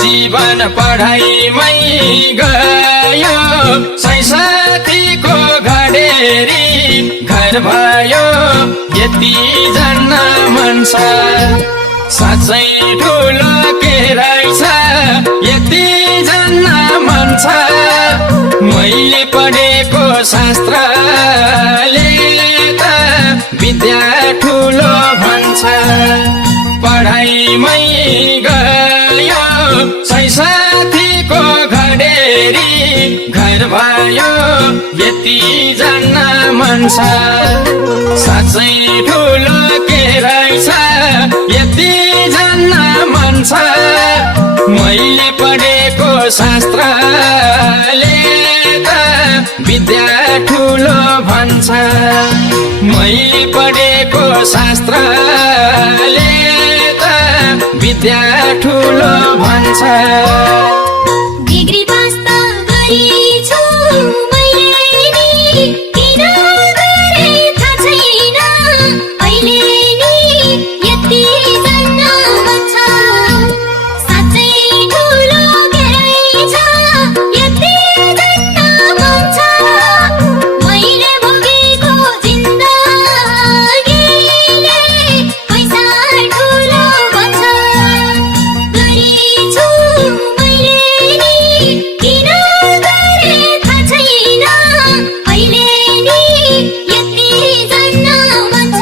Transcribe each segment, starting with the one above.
जीवन पढाइमै गयो सही साथीको घडेरी घर भयो यति जान्न मन छ साँच्चै ठुलो के रहेछ यति जान्न मन छ मैले पढेको शास्त्रले त विद्या ठुलो भन्छ पढाइमै गयो सही साथीको घडेरी घर भयो यति जान्न मन छ साँच्चै ठुलो के रहेछ यति जान्न मन छ मैले पढेको शास्त्रले त विद्या ठुलो भन्छ मैले पढेको शास्त्रले विद्या ठुलो भन्छ डिग्री पास त गरेछु मैले नि किन गरे थाहा छैन अहिले नि यति जान्न मन छ साँच्चै ठुलो के रहेछ यति जान्न मन छ मैले भोगेको जिन्दगीले पैसा ठुलो भन्छ गरेछु मैले नि किन गरे थाहा छैन अहिले नि यति जान्न मन छ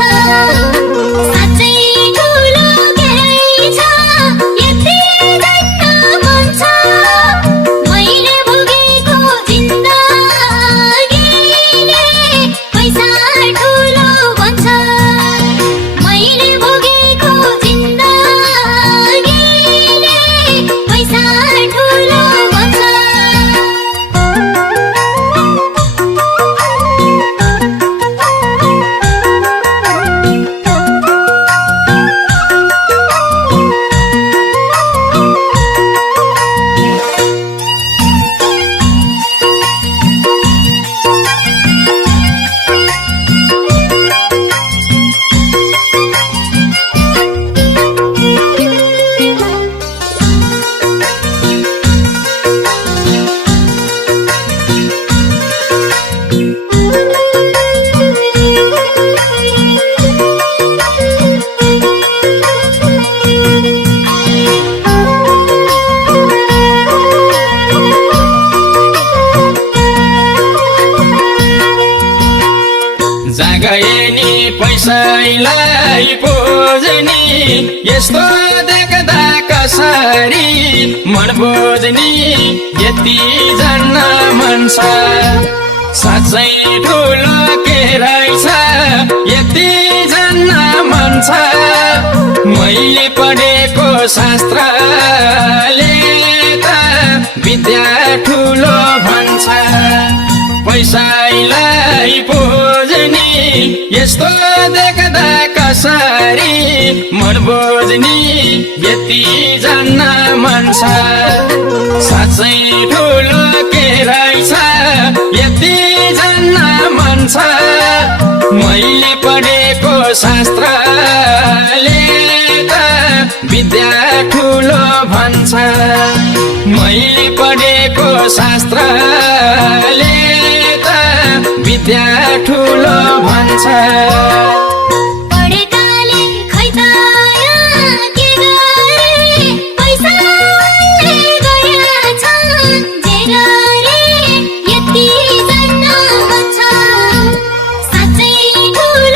साँच्चै ठुलो के रहेछ यति जान्न मन छ मैले भोगेको जिन्दगीले पैसा ठुलो भन्छ मैले भोगेको जिन्दगीले पैसा ठुलो भन्छ जागए नि पैसालाई पुज्ने यस्तो देख्दा कसरी मन बुझ्ने यति जान्न मन छ साँच्चै ठुलो के रहेछ यति जान्न मन छ मैले पढेको शास्त्रले त विद्या ठुलो भन्छ पैसालाई पुज्ने यस्तो देख्दा कसरी मन बुझ्ने यति जान्न मन छ साँच्चै ठुलो के रहेछ यति जान्न मन छ मैले पढेको शास्त्रले त विद्या ठुलो भन्छ मैले पढेको शास्त्रले त विद्या ठुलो भन्छ पढेकाले खै त के गरे पैसाले गएछ जे गरे यति जान्न मन छ साँच्चै ठुलो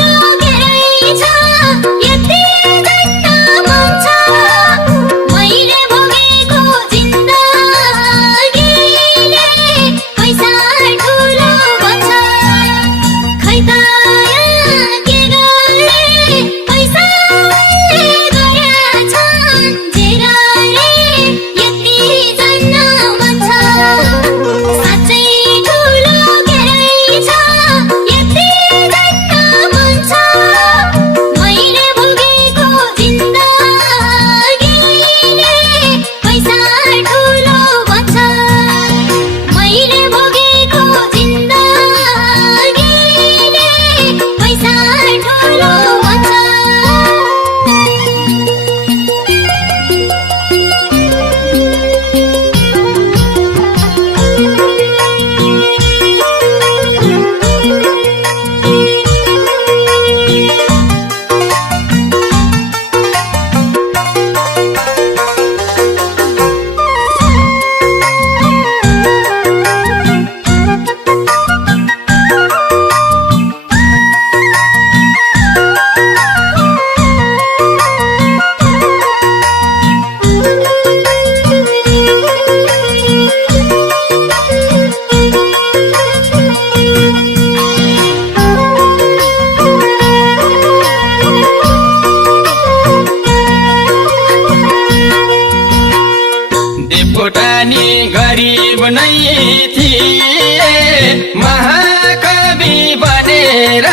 थिए महाकवि बनेर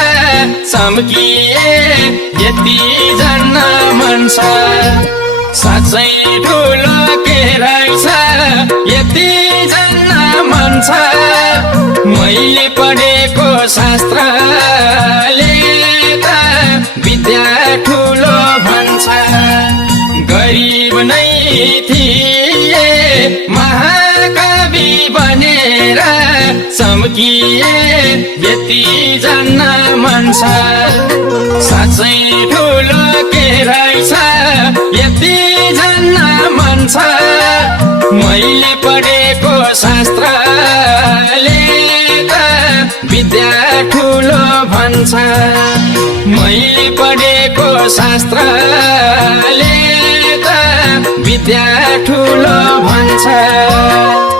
चम्किए यति जान्न मन छ साँच्चै ठुलो के रहेछ यति जान्न मन छ मैले पढेको शास्त्रले त विद्या ठुलो भन्छ गरिब नै थिए महाकवि बनेर चम्किए यति जान्न मन छ साँच्चै ठुलो के रहेछ यति जान्न मन छ मैले पढेको शास्त्रले त विद्या ठुलो भन्छ मैले पढेको शास्त्रले त विद्या ठुलो भन्छ